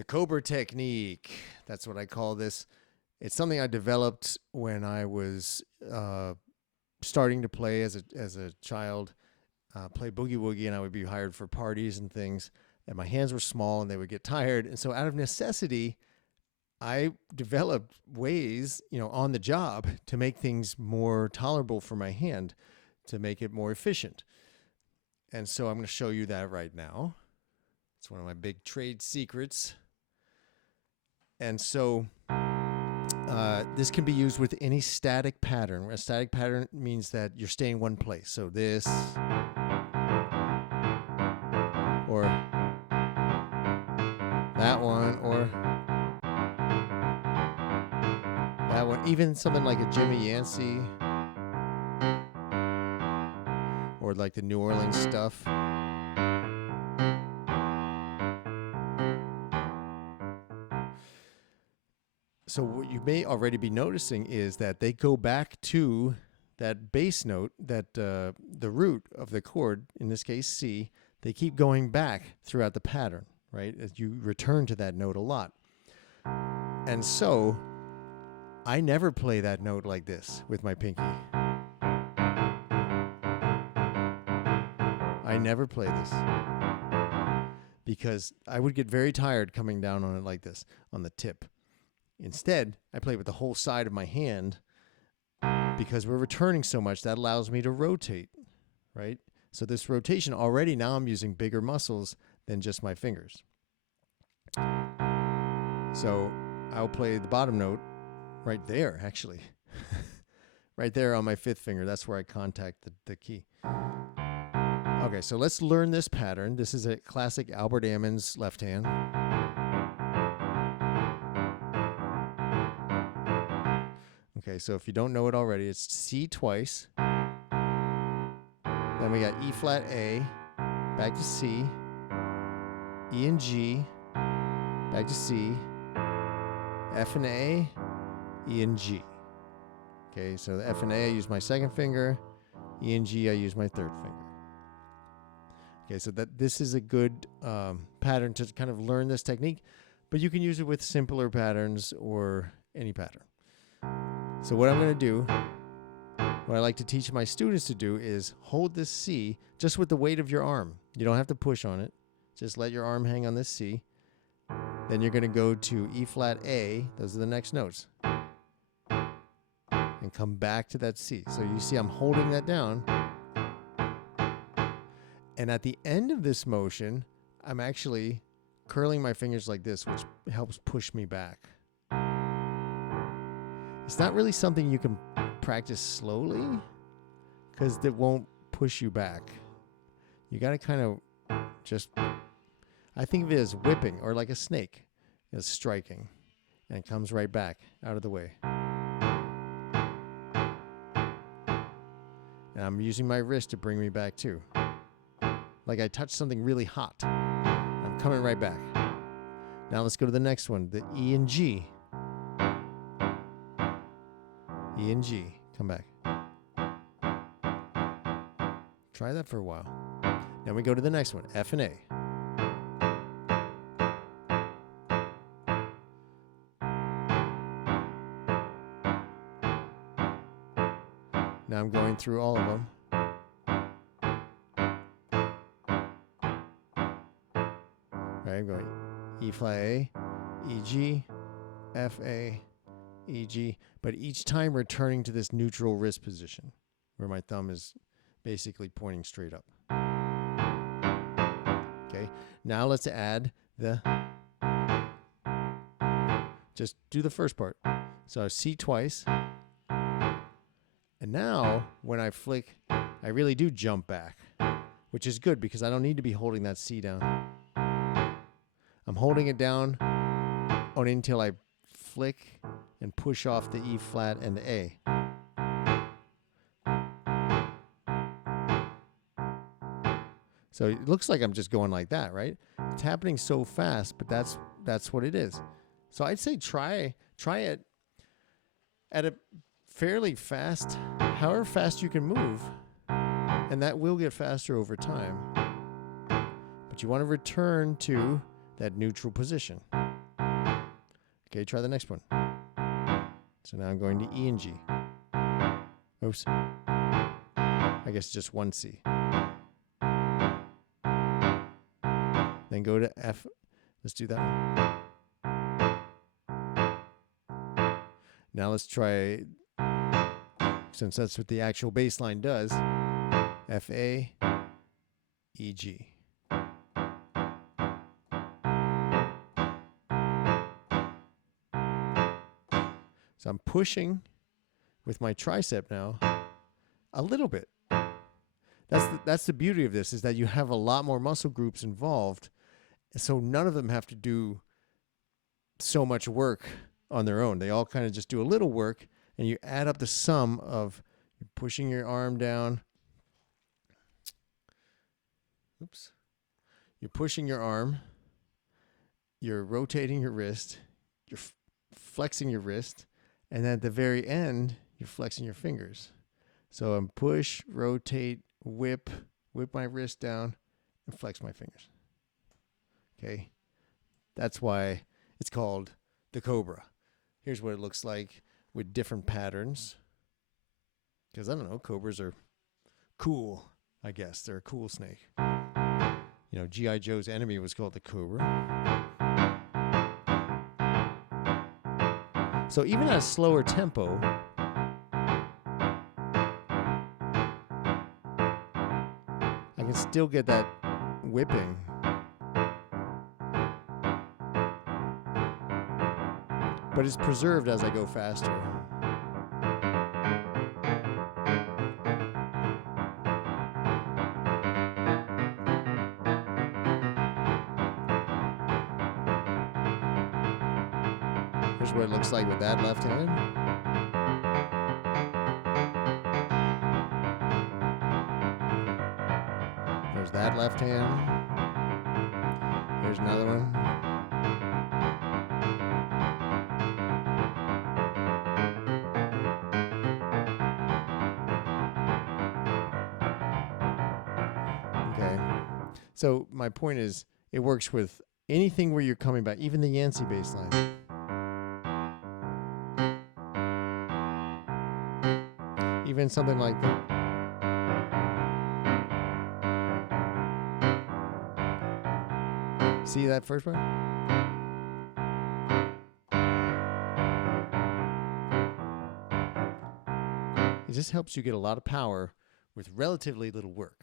The COBRA technique. That's what I call this. It's something I developed when I was starting to play as a child, play Boogie Woogie, and I would be hired for parties and things. And my hands were small and they would get tired. And so out of necessity, I developed ways, on the job to make things more tolerable for my hand, to make it more efficient. And so I'm going to show you that right now. It's one of my big trade secrets. And so this can be used with any static pattern. A static pattern means that you're staying one place. So this, or that one, or that one. Even something like a Jimmy Yancey, or like the New Orleans stuff. So what you may already be noticing is that they go back to that bass note, that the root of the chord, in this case C. They keep going back throughout the pattern, right? As you return to that note a lot. And so I never play that note like this with my pinky. I never play this because I would get very tired coming down on it like this, on the tip. Instead, I play with the whole side of my hand because we're returning so much. That allows me to rotate, right? So this rotation already, now I'm using bigger muscles than just my fingers. So I'll play the bottom note right there, actually. Right there on my fifth finger. That's where I contact the key. Okay, so let's learn this pattern. This is a classic Albert Ammons left hand. Okay, so if you don't know it already, it's C twice. Then we got E flat A, back to C, E and G, back to C, F and A, E and G. Okay, so the F and A, I use my second finger. E and G, I use my third finger. Okay, so this is a good pattern to kind of learn this technique, but you can use it with simpler patterns or any pattern. So what I'm going to do, what I like to teach my students to do is hold this C just with the weight of your arm. You don't have to push on it. Just let your arm hang on this C. Then you're going to go to E flat A. Those are the next notes. And come back to that C. So you see I'm holding that down. And at the end of this motion, I'm actually curling my fingers like this, which helps push me back. It's not really something you can practice slowly because it won't push you back. You got to kind of just, I think of it as whipping or like a snake, as striking, and it comes right back out of the way. And I'm using my wrist to bring me back too. Like I touched something really hot. I'm coming right back. Now let's go to the next one, the E and G. E and G, come back. Try that for a while. Now we go to the next one, F and A. Now I'm going through all of them. Right, I'm going E flat A, E G, F A, E G, but each time returning to this neutral wrist position where my thumb is basically pointing straight up. Okay, now let's add the, just do the first part. So C twice. And now when I flick, I really do jump back, which is good because I don't need to be holding that C down. I'm holding it down only until I flick and push off the E flat and the A. So it looks like I'm just going like that, right? It's happening so fast, but that's what it is. So I'd say try it at a fairly fast, however fast you can move, and that will get faster over time. But you want to return to that neutral position. Okay, try the next one. So now I'm going to E and G. Oops. I guess just one C. Then go to F. Let's do that one. Now let's try, since that's what the actual bass line does, F, A, E, G. So I'm pushing with my tricep now a little bit. That's the beauty of this, is that you have a lot more muscle groups involved, so none of them have to do so much work on their own. They all kind of just do a little work, and you add up the sum of pushing your arm down. Oops. You're pushing your arm, you're rotating your wrist, you're flexing your wrist, and then at the very end, you're flexing your fingers. So I'm push, rotate, whip my wrist down, and flex my fingers. Okay? That's why it's called the COBRA. Here's what it looks like with different patterns. Because, I don't know, cobras are cool, I guess. They're a cool snake. You know, G.I. Joe's enemy was called the COBRA. So even at a slower tempo, I can still get that whipping. But it's preserved as I go faster. Here's what it looks like with that left hand. There's that left hand. Here's another one. Okay. So my point is, it works with anything where you're coming back, even the Yancey bass line. Even something like that. See that first one? It just helps you get a lot of power with relatively little work.